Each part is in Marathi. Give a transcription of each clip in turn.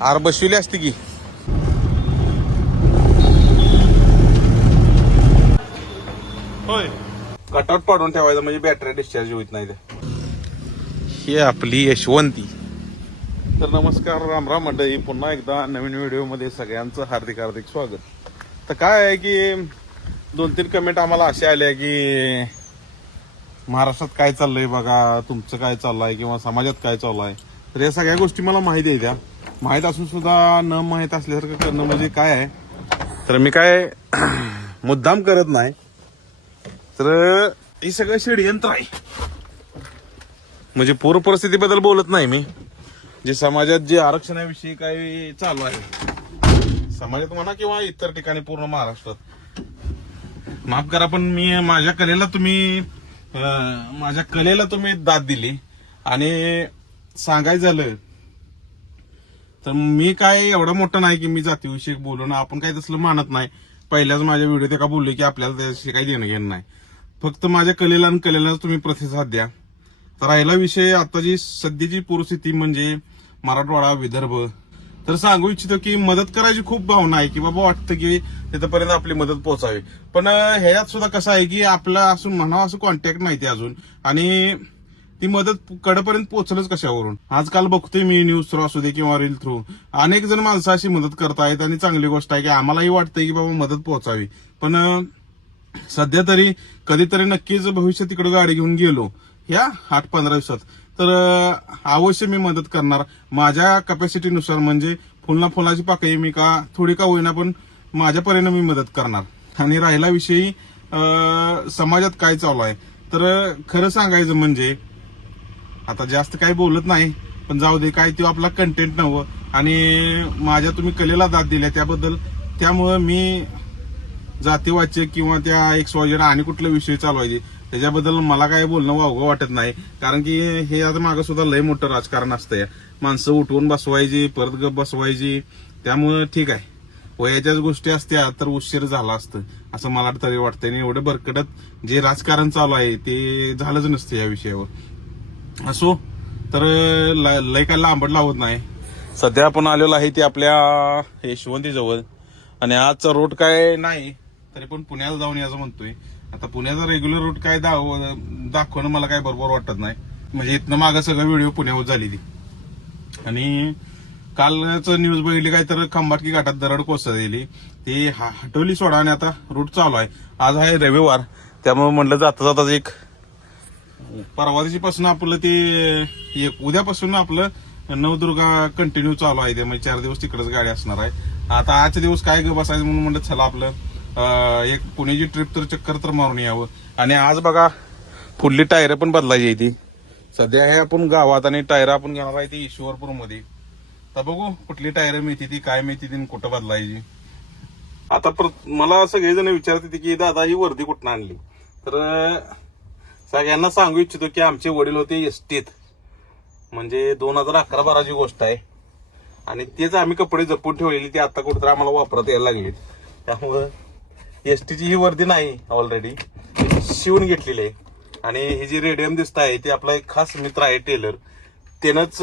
आर बसविली असती की. होय. कटआउट पाडून ठेवायचं म्हणजे बॅटरी डिस्चार्ज होत नाही ते. ही आपली यशवंती. तर नमस्कार राम राम मंडळी. पुन्हा एकदा नवीन व्हिडिओमध्ये सगळ्यांचं हार्दिक हार्दिक स्वागत. तर काय आहे की दोन तीन कमेंट आम्हाला अशा आल्या की महाराष्ट्रात काय चाललंय बघा तुमचं काय चाललंय किंवा समाजात काय चालू आहे तर या सगळ्या गोष्टी मला माहिती आहे त्या. माहीत असून सुद्धा न माहीत असल्यासारखं करणं म्हणजे काय आहे? तर मी काय मुद्दाम करत नाही. तर हे सगळं षडयंत्र आहे. म्हणजे पूर परिस्थितीबद्दल बोलत नाही मी. जे समाजात जे आरक्षणाविषयी काही चालू आहे. समाजात म्हणा किंवा इतर ठिकाणी पूर्ण महाराष्ट्रात. माफ करा पण मी माझ्या कलेला तुम्ही माझ्या कलेला तुम्ही दाद दिली. आणि सांगायचं झालं तर मी काय एवढा मोठा नाही की मी जातीविषयी बोलू ना आपण काय तसलं मानत नाही. पहिल्याच माझ्या व्हिडिओ का बोलले की आपल्याला त्याच्याशी काही देणं घेणं नाही. फक्त माझ्या कलेला आणि कलेला तुम्ही प्रतिसाद द्या. तर राहिला विषय आता जी सध्याची पूरस्थिती म्हणजे मराठवाडा विदर्भ. तर सांगू इच्छितो की मदत करायची खूप भावना आहे की बाबा वाटतं की तिथपर्यंत आपली मदत पोहोचावी. पण ह्याच्यात सुद्धा कसं आहे की आपला असून म्हणावं असं कॉन्टॅक्ट नाही ते अजून. आणि ती मदत कडपर्यंत पोहोचलंच कशावरून? आजकाल बघतोय मी न्यूज थ्रू असू दे किंवा रील थ्रू अनेक जण माणसं अशी मदत करतायत आणि चांगली गोष्ट आहे की आम्हालाही वाटतंय की बाबा मदत पोहोचावी. पण सध्या तरी कधीतरी नक्कीच भविष्यात तिकडे गाडी घेऊन गेलो. या आठ पंधरा दिवसात. तर अवश्य मी मदत करणार. माझ्या कपॅसिटीनुसार म्हणजे फुलना फुलाची पाकळी मी का थोडी का होईना पण माझ्या परीने मी मदत करणार. आणि राहिला विषयी समाजात काय चालू आहे? तर खरं सांगायचं म्हणजे आता जास्त काही बोलत नाही पण जाऊ दे काय तो आपला कंटेंट नवं. आणि माझ्या तुम्ही कलेला दाद दिल्या त्याबद्दल. त्यामुळं मी जातीवाच्य किंवा त्या एक स्वाजन आणि कुठला विषय चालवायचे त्याच्याबद्दल मला काय बोलणं वावगं वाटत नाही. कारण की हे आता मागं सुद्धा लय मोठं राजकारण असतंय माणसं उठवून बसवायची परत गप बसवायची. त्यामुळं ठीक आहे. वयाच्याच गोष्टी असत्या तर उशीर झाला असतं असं मला तरी वाटतंय. आणि एवढं बरकटत जे राजकारण चालू आहे ते झालंच नसतं या विषयावर. असो तर ल- लय काय लांबड लावत नाही. सध्या आपण आलेलो आहे ते आपल्या हे शिवंतीजवळ. आणि आजचा रोड काय नाही तरी पण पुण्याला जाऊन याचं म्हणतोय. आता पुण्याचा रेग्युलर रूट काय दाव दाखवणं मला काय बरोबर वाटत नाही. म्हणजे इथनं मागं सगळं व्हिडिओ पुण्यावर झाली ती. आणि कालच न्यूज बघितली काय तर खंबाटकी घाटात दरड कोसळली ती हा- हटवली सोडा आणि आता रूट चालू आहे. आज आहे रविवार. त्यामुळे म्हणलं जाता जाताच एक परवा दिवशीपासून आपलं ते एक उद्यापासून आपलं नवदुर्गा कंटिन्यू चालू आहे ते. म्हणजे चार दिवस तिकडेच गाडी असणार आहे. आता आजचे दिवस काय ग बसायचं म्हणून म्हणलं चला आपलं एक पुण्याची ट्रिप तर चक्कर तर मारून यावं. आणि आज बघा पुढली टायर पण बदलायची ती. सध्या हे आपण गावात आणि टायर आपण घेणार आहे ती ईश्वरपूरमध्ये. तर बघू कुठली टायर मिळते ती काय मिळते ती आणि कुठं बदलायची. आता मला सगळेजण विचारत होते की दादा ही वर्दी कुठनं आणली? तर सगळ्यांना सांगू इच्छितो की आमचे वडील होते एसटीत. म्हणजे दोन हजार अकरा बाराची गोष्ट आहे. आणि तेच आम्ही कपडे जपून ठेवलेली ते आता कुठेतरी आम्हाला वापरत यायला लागली त्यामुळं एसटीची ही वर्दी नाही ऑलरेडी शिवून घेतलेली आहे. आणि ही जी रेडियम दिसत आहे ते आपला एक खास मित्र आहे टेलर. त्यानंच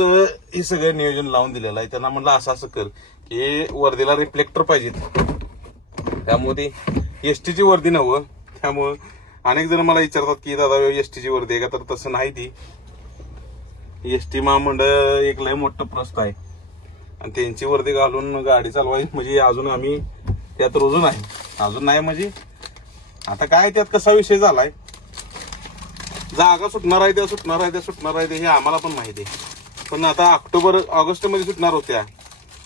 हे सगळं नियोजन लावून दिलेलं आहे. त्यांना म्हणलं असं असं कर की वर्दीला रिफ्लेक्टर पाहिजेत. त्यामुळे ती एसटीची वर्दी नव्हं. त्यामुळं अनेक जण मला विचारतात की दादा एस टीची वर्दी आहे का? तर तसं नाही ती. एस टी महामंडळ एक लय मोठं प्रस्त आहे. आणि त्यांची वर्दी घालून गाडी चालवायची म्हणजे अजून आम्ही त्यात रुजून आहे अजून नाही म्हणजे. आता काय त्यात कसा विषय झालाय? जागा सुटणार आहे त्या सुटणार आहे त्या सुटणार आहे त्या हे आम्हाला पण माहिती आहे. पण आता ऑक्टोबर ऑगस्टमध्ये सुटणार होत्या.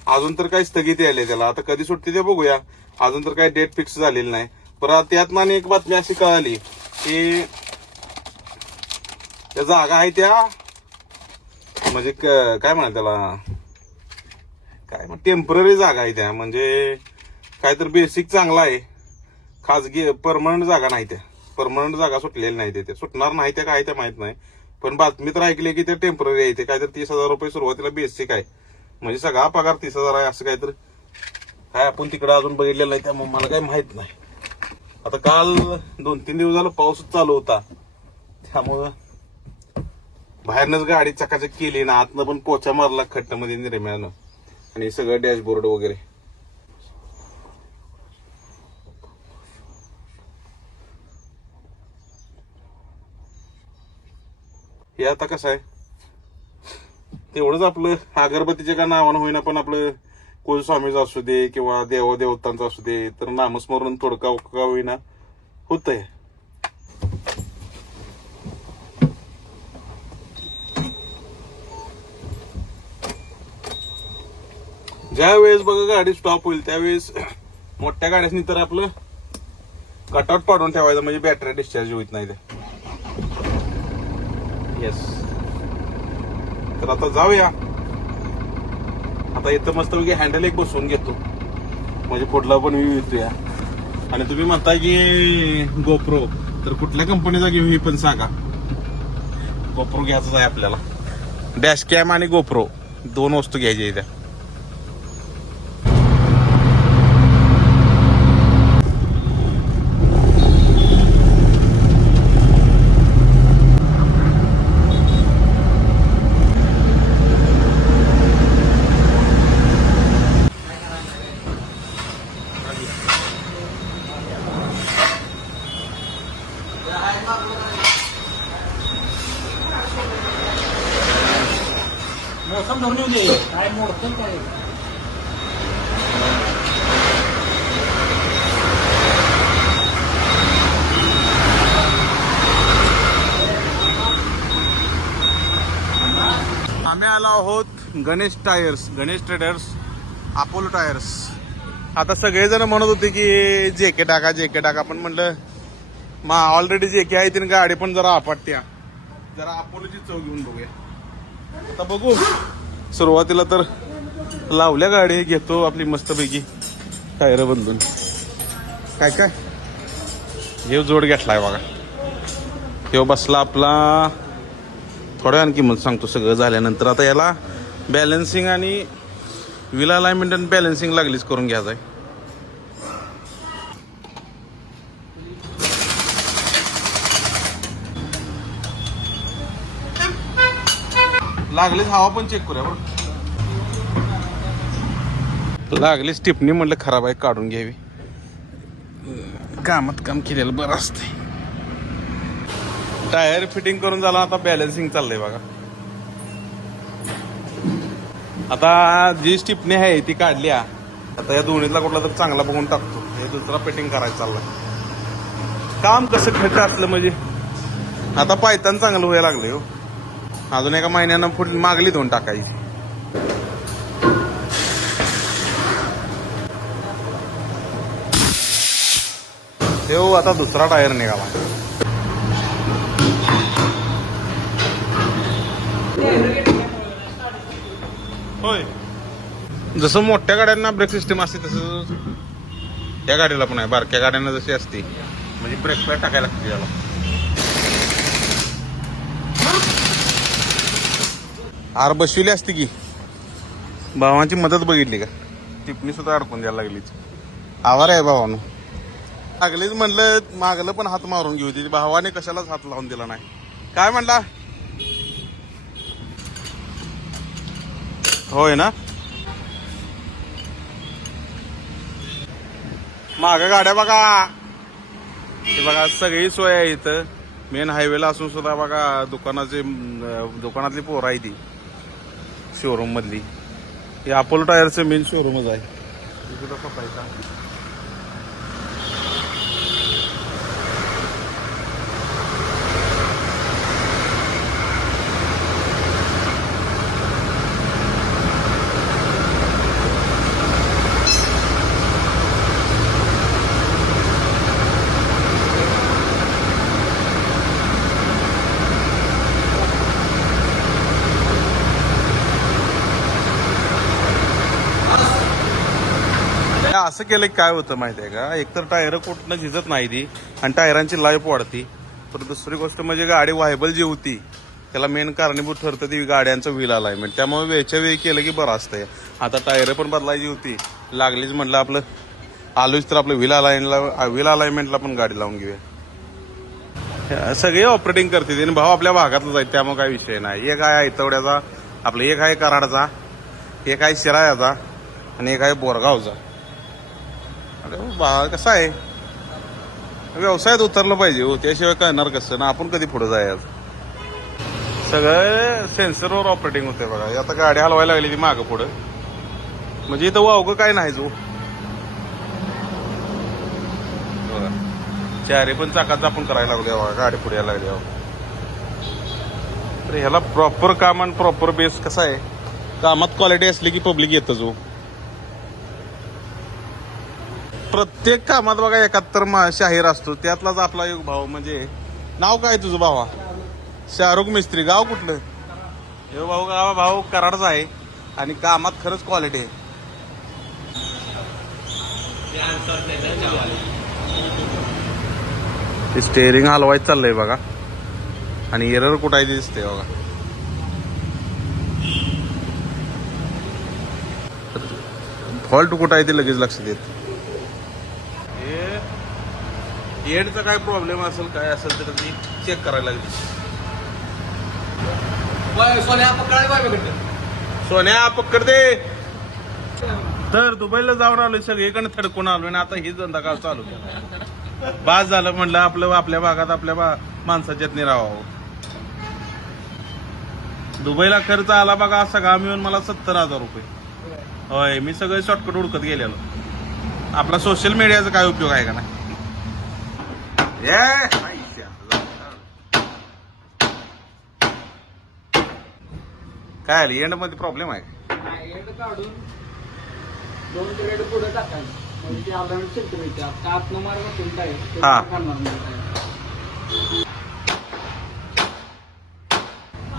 अजून तर काही स्थगिती आली त्याला. आता कधी सुटते ते बघूया. अजून तर काही डेट फिक्स झालेली नाही. परत त्यात आणि एक बातमी अशी कळाली की त्या जागा आहे त्या म्हणजे काय म्हणाल त्याला? काय टेंपररी जागा आहे त्या म्हणजे काय तर बेसिक चांगला आहे. खाजगी परमनंट जागा नाही त्या. परमनंट जागा सुटलेल्या नाही त्या. सुटणार नाही त्या काय त्या माहीत नाही. पण बातमी तर ऐकली की ते टेंपररी आहे ते. काय तर तीस हजार रुपये सुरुवातीला बेसिक आहे. म्हणजे सगळा पगार तीस हजार आहे असं काहीतरी. तर काय आपण तिकडे अजून बघितलेलं नाही त्यामुळे मला काही माहीत नाही. आता काल दोन तीन दिवस झालं पाऊस चालू होता. त्यामुळं बाहेरनच गाडी चकाचक केली ना आतनं पण पोचा मारला खट्टमध्ये आणि सगळं डॅशबोर्ड वगैरे. हे आता कसं आहे? तेवढंच आपलं अगरबत्तीच्या का नावानं होईना पण आपलं कुलस्वामीचा असू दे किंवा देवदेवतांचा असू दे तर नामस्मरण थोडका का होईना. होतंय. ज्या वेळेस बघा गाडी स्टॉप होईल त्यावेळेस मोठ्या गाड्यासनी तर आपलं कटआउट पाडून ठेवायचं म्हणजे बॅटरी डिस्चार्ज होत नाही ते. येस तर आता जाऊया. आता इथं मस्तपैकी हँडल एक बसवून घेतो. म्हणजे पुढला पण व्ह्यू येतोया. आणि तुम्ही म्हणता की गोप्रो तर कुठल्या कंपनीचा घेऊ हे पण सांगा. गोप्रो घ्यायचाच आहे आपल्याला. डॅश कॅम आणि गोप्रो दोन वस्तू घ्यायच्या त्या मोसम धरून येऊ दे काय मोडतं काय आम्ही आलो आहोत Ganesh tyres Ganesh traders Apollo tyres. आता सगळेजण म्हणत होते की जेके टाका जेके टाका पण म्हणलं मा ऑलरेडी जेके आहे तिने गाडी पण जरा आपटत्या. जरा अपोलोची चव घेऊन बघूया. आता बघू. सुरुवातीला तर लावल्या गाडी घेतो आपली मस्तपैकी टायर बदलून काय काय? हे जोड घेतलाय बघा. हे बसला आपला थोड्या आणखी मग सांगतो सगळं झाल्यानंतर. आता याला बॅलन्सिंग आणि व्हील अलाइनमेंट आणि बॅलन्सिंग लागलीच करून घ्यायचं आहे. लागलीच हवा पण चेक करूया बरं. लागलीच टिपणी म्हटलं खराब आहे काढून घ्यावी. कामात काम केलेलं बरं असते टायर फिटिंग करून झाला आता बॅलन्सिंग चाललंय बघा. आता जी स्टिपणी आहे ती काढली आता या दोन्हीतला कुठला तर चांगला बघून टाकतो. हे दुसरा फिटिंग करायचं चाललाय. काम कसं खर्च असलं म्हणजे? आता पायतान चांगलं व्हायला लागले हो. अजून एका महिन्यानं पुढे मागली दोन टाकायची. हो आता दुसरा टायर निघाला. होय. जसं मोठ्या गाड्यांना ब्रेक सिस्टम असते तसं त्या गाडीला पण आहे. बारक्या गाड्यांना जशी असते म्हणजे ब्रेक पॅड टाकायला लागते त्याला आर बसविली असते की? भावांची मदत बघितली का? टिपणी सुद्धा अडकून द्यायला लागलीच. आभार आहे भावानं. लागलीच म्हणलं मागलं पण हात मारून घेऊ. तिच्या भावाने कशालाच हात लावून दिला नाही. काय म्हणला? होय ना? माग गाड्या बघा. हे बघा सगळी सोय आहे इथं. मेन हायवेला असून सुद्धा बघा दुकानाचे दुकानातली पोरं आहे ती. शोरूम मधली. हे अपोलो टायरचं मेन शोरूमच आहे. असं केलं की काय होतं माहितीये का? एकतर टायर कुठनं झिजत नाही ती आणि टायरांची लाईफ वाढती. तर दुसरी गोष्ट म्हणजे गाडी व्हायबल जी होती त्याला मेन कारणीभूत ठरतं ती गाड्यांचं व्हील अलायमेंट त्यामुळे वेळच्या वेळी केलं की बरं असतंय. आता टायर पण बदलायची होती. लागलीच म्हटलं आपलं. आलोच तर आपलं व्हील अलायनला व्हील अलायमेंटला पण गाडी लावून घेऊया. सगळे ऑपरेटिंग करते आणि भाऊ आपल्या भागातच आहेत त्यामुळे काही विषय नाही. एक आहे आयतवड्याचा आपलं एक आहे कराडचा एक आहे शिरायाचा आणि एक आहे बोरगावचा. अरे बा कसं आहे? व्यवसायात उतरलं पाहिजे हो त्याशिवाय कळणार कसं? ना आपण कधी पुढे जायच? सगळं सेन्सरवर ऑपरेटिंग होते बघा. आता गाडी हलवायला लागली ती मागं पुढं. म्हणजे इथं वावगं काय नाही जो हो. बघा. चारी पण चाकाचा आपण करायला लागलो बघा गाडी पुढे यायला लागली तर ह्याला प्रॉपर काम आणि प्रॉपर बेस कसा आहे? कामात क्वालिटी असली की पब्लिक येतं जो प्रत्येक कामात बघा एकाहत्तर मा- शाहीर असतो. त्यातलाच आपला एक भाऊ म्हणजे नाव काय तुझं भावा? शाहरुख मिस्त्री. गाव कुठलं? हे भाऊ गाव भाऊ कराडचा आहे. आणि कामात खरंच क्वालिटी आहे. स्टेअरिंग हलवायचं चाललंय बघा. आणि एरर कुठं आहे ते दिसते बघा. फॉल्ट कुठं आहे ते लगेच लक्षात येत. एडचा काय प्रॉब्लेम असेल काय असेल तर ती चेक करायला लागली. सोन्या सोन्या पकड दे. तर दुबईला जाऊन आलोय सगळीकडे थडकून आलोय आणि आता ही धंदा काल चालू केला बास झालं म्हणलं आपलं आपल्या भागात आपल्या बा माणसाच्यात राहावं दुबईला खर्च आला बघा सगळा मिळून मला सत्तर हजार रुपये. होय मी सगळं शॉर्टकट उडकत गेलेलो. आपला सोशल मीडियाचा काय उपयोग आहे का नाही? काय आली एंडमध्ये प्रॉब्लेम आहे? काढून दोन पिरियड पुढे म्हणजे ते आपल्याला चित्र मिळते आता आतनं मार्ग कोणता आहे ते हा. करणार नाही.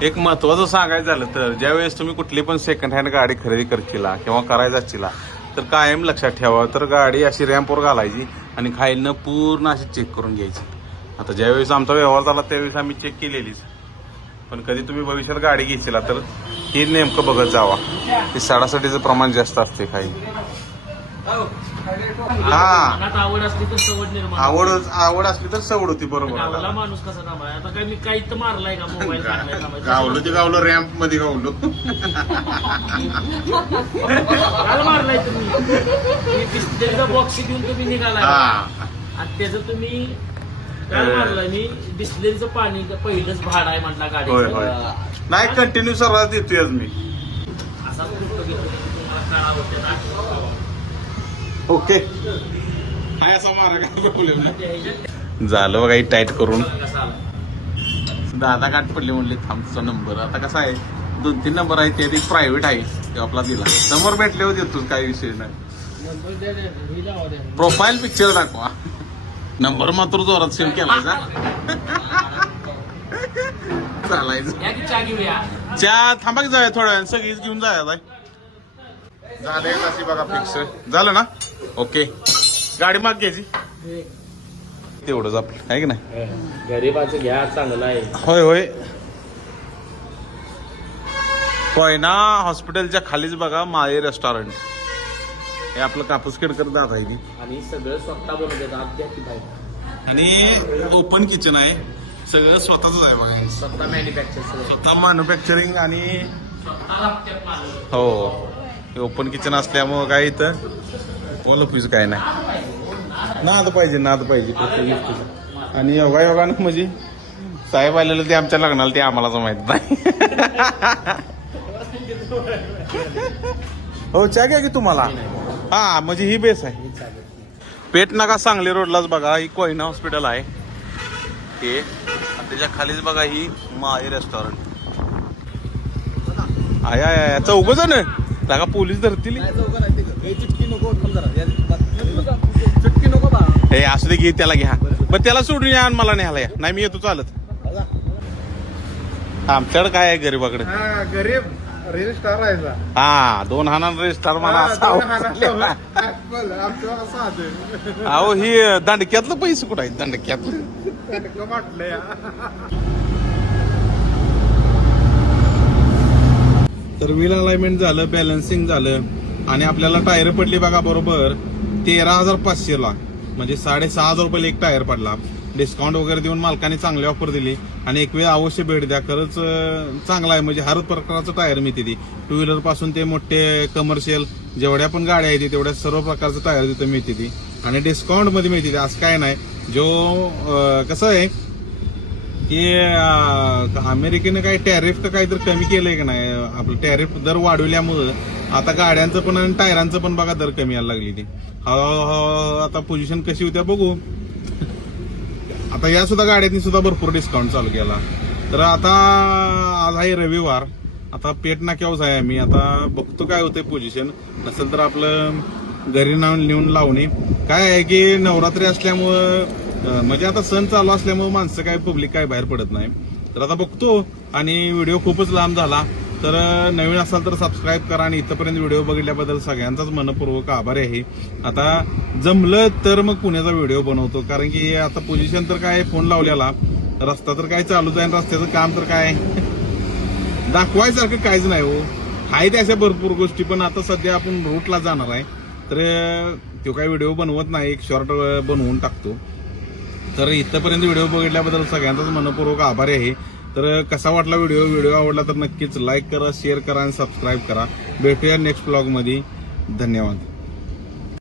एक महत्वाचं सांगायचं झालं तर ज्यावेळेस तुम्ही कुठली पण सेकंड हँड गाडी खरेदी करशीला किंवा करायला जाशीला तर कायम लक्षात ठेवा. तर गाडी अशी रॅम्पवर घालायची. आणि खायलनं पूर्ण अशी चेक करून घ्यायची. आता ज्यावेळेस आमचा व्यवहार झाला त्यावेळेस आम्ही चेक केलेलीच. पण कधी तुम्ही भविष्यात गाडी घेशीला तर हे नेमकं बघत जावा. की साडासाठीचं प्रमाण जास्त असते काही हा. मनात आवड असली तर सवड निर्माण आवड आवड असली तर सवड होती बरोबर. गावला माणूस कसा आता काय मी काही तर मारलाय का मोबाईल गावलं ते गावलं रॅम्पमध्ये गावलं. मारलाय तुम्ही. बॉक्स घेऊन तुम्ही हा. आणि त्याचं तुम्ही काय मारलाय मी पाणी पहिलंच भाड आहे म्हटला होय नाही कंटिन्यू सर्वात देतोय मी. असा फोटो घेतो तुम्हाला कळावं त्याचा. ओके. हाय असा मारा काय प्रॉब्लेम झालं बघा टाईट करून. दादा गाठ पडले म्हणले थांबचा नंबर. आता कसा आहे? दोन तीन नंबर आहे ते प्रायव्हेट आहे. ते आपला दिला. समोर भेटले होते तू काही विषय नाही. प्रोफाईल पिक्चर दाखवा. नंबर मात्र जोरात सेव्ह केलायचा. चालायचं. चहा घेऊया च्या थांबा की जाऊया थोड्या सगळीच घेऊन जाया झाले बघा फिक्स झालं ना? ओके. गाडी माग घ्यायची तेवढंच आपलं आहे की नाही? गरीबाचं घ्या चांगलं आहे. होय होय. कोयना हॉस्पिटलच्या खालीच बघा माळे रेस्टॉरंट हे आपलं कापूस केडकर दात आहे की. आणि सगळं स्वतः बनवतात की आणि ओपन किचन आहे. सगळं स्वतःच आहे बघा. हे. स्वतः मॅन्युफॅक्चर सगळं. स्वतः मॅन्युफॅक्चरिंग आणि स्वतः लागतात माल हो. हे ओपन किचन असल्यामुळं काय इथं? ओलं पीस काय नाही. नाद पाहिजे नाद पाहिजे. आणि योगा ना म्हणजे साहेब आलेलं ते आमच्या लग्नाला ते आम्हालाच माहीत नाही. हो च्या घ्या की तुम्हाला. हा म्हणजे ही बेस आहे. पेट नका सांगली रोडलाच बघा ही कोयना हॉस्पिटल आहे. हे आणि त्याच्या खालीच बघा ही माई रेस्टॉरंट आय आय आय चौघ जण जागा पोलीस धरतील. चुटकी नको थांब जरा. चुटकी नको बा. हे असू दे घे त्याला घ्या. बरं त्याला सोडून या आणि मला न्यायला या. नाही मी येतो चालत. आमच्याकडे काय आहे गरीबाकडे? हा गरीब रील स्टार आहे हा दोन हाना रजिस्टर मला असा अहो ही दांडक्यातलं पैसे कुठं आहेत? दांडक्यातलं. वाटलं तर व्हील अलाइनमेंट झालं बॅलन्सिंग झालं आणि आपल्याला टायर पडली बघा बरोबर तेरा हजार पाचशेला म्हणजे साडेसहा हजार रुपयाला एक टायर पडला. डिस्काउंट वगैरे देऊन मालकाने चांगली ऑफर दिली. आणि एक वेळ अवश्य भेट द्या. खरंच चांगला आहे. म्हणजे हर प्रकारचं टायर मिळते ती. टू व्हीलरपासून ते मोठे कमर्शियल जेवढ्या पण गाड्या येते तेवढ्या सर्व प्रकारचं टायर तिथं मिळते ती. आणि डिस्काउंटमध्ये मिळते असं काय नाही. जो कसं आहे की अं, अमेरिकेनं काही टॅरिफ काहीतरी कमी केलंय का नाही? आपलं टॅरिफ दर वाढवल्यामुळं आता गाड्यांचं पण आणि टायरांचं पण बघा दर कमी यायला लागली ती. हळूहळू आता पोझिशन कशी होत्या बघू. आता या सुद्धा गाड्यांनी सुद्धा भरपूर डिस्काउंट चालू केला. तर आता आज आहे रविवार. आता पेट नाक्यावर आहे आम्ही. आता बघतो काय होतंय पोझिशन नसेल तर आपलं घरी नाव नेऊन लावणे. काय आहे की नवरात्री असल्यामुळं म्हणजे आता सण चालू असल्यामुळं माणसं काय पब्लिक काय बाहेर पडत नाही. तर आता बघतो आणि व्हिडिओ खूपच लांब झाला. तर नवीन असाल तर सबस्क्राईब करा आणि इथंपर्यंत व्हिडिओ बघितल्याबद्दल सगळ्यांचाच मनपूर्वक आभार आहे. आता जमलं तर मग पुण्याचा व्हिडिओ बनवतो. कारण की आता पोझिशन तर काय फोन लावलेला. रस्ता तर काय चालूच आहे रस्त्याचं काम तर काय? दाखवायसारखं काहीच नाही हो. आहेत अशा भरपूर गोष्टी पण आता सध्या आपण रूटला जाणार आहे. तर तो काही व्हिडिओ बनवत नाही एक शॉर्ट बनवून टाकतो. तर इथपर्यंत व्हिडिओ बघितल्याबद्दल सगळ्यांचाच मनपूर्वक आभारी आहे. तर कसा वाटला व्हिडिओ? व्हिडिओ आवडला तर नक्कीच लाईक करा शेअर करा आणि सबस्क्राईब करा. भेटूया नेक्स्ट ब्लॉगमध्ये धन्यवाद.